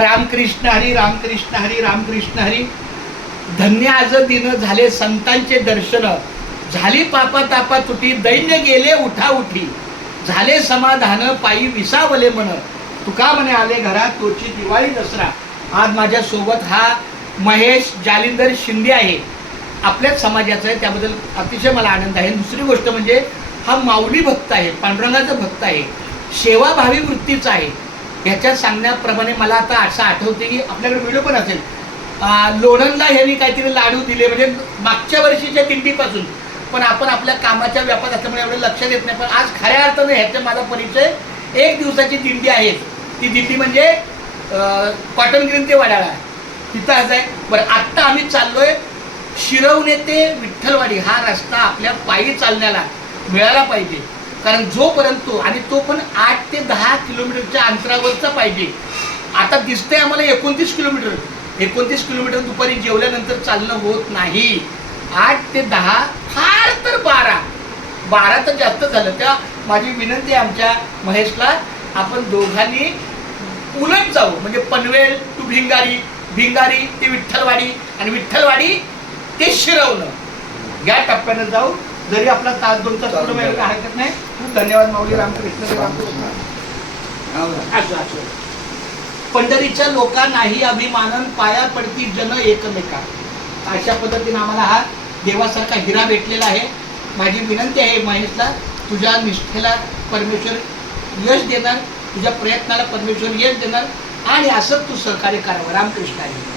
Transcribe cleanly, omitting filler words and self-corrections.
रामकृष्ण हरी, रामकृष्ण हरी, रामकृष्ण हरी. धन्य आज दिन झाले संतांचे दर्शन, झाली पापा तापा तुटी, दैन्य गेले उठा उठी, झाले समाधान पायी विसावले मन, तुका म्हणे आले घरात तोची दिवाळी दसरा. आज माझ्या सोबत हा महेश जालिंदर शिंदे आहे, आपल्याच समाजाचा आहे, त्याबद्दल अतिशय मला आनंद आहे. दुसरी गोष्ट म्हणजे हा माऊली भक्त आहे, पांडुरंगाचा भक्त आहे, सेवाभावी वृत्तीचा आहे. ह्याच्या सांगण्याप्रमाणे मला आता असं आठवते की आपल्याकडे व्हिडिओ पण असेल, लोणंदला ह्यांनी काहीतरी लाडू दिले, म्हणजे मागच्या वर्षीच्या दिंडीपासून. पण आपण आपल्या कामाच्या व्यापात असल्यामुळे एवढं लक्षात येत नाही. पण आज खऱ्या अर्थानं ह्याचा माझा परिचय, 1 दिवसाची दिंडी आहे ती दिंडी, म्हणजे कॉटन ग्रीन ते वडाळा, तिथं आज आहे. बरं, आत्ता आम्ही चाललोय शिरवणे ते विठ्ठलवाडी. हा रस्ता आपल्या पायी चालण्याला मिळाला पाहिजे, कारण जोपर्यंत आणि तो पण 8 ते 10 किलोमीटरच्या अंतरावरचा पाहिजे. आता दिसतंय आम्हाला 29 किलोमीटर. 29 किलोमीटर दुपारी जेवल्यानंतर चालणं होत नाही. 8 ते 10, फार तर 12 तर जास्त झालं. त्या माझी विनंती आहे आमच्या महेशला, आपण दोघांनी उलट जाऊ, म्हणजे पनवेल टू भिंगारी, भिंगारी ते विठ्ठलवाडी आणि विठ्ठलवाडी ते शिरवणं, या टप्प्यानं जाऊ. जरी आपला तास 2 तास पुढे मिळेल काय हरकत नाही. धन्यवाद माऊली. रामकृष्ण रामकृष्ण. पंढरीच्या लोकांनाही अभिमानन, पाया पडती जन एकमेका. अशा पद्धतीने आम्हाला हा देवासारखा हिरा भेटलेला आहे. माझी विनंती आहे महेशला, तुझ्या निष्ठेला परमेश्वर यश देणार, तुझ्या प्रयत्नाला परमेश्वर यश देणार, आणि असंच तू सहकार्य करावं. रामकृष्ण आहे.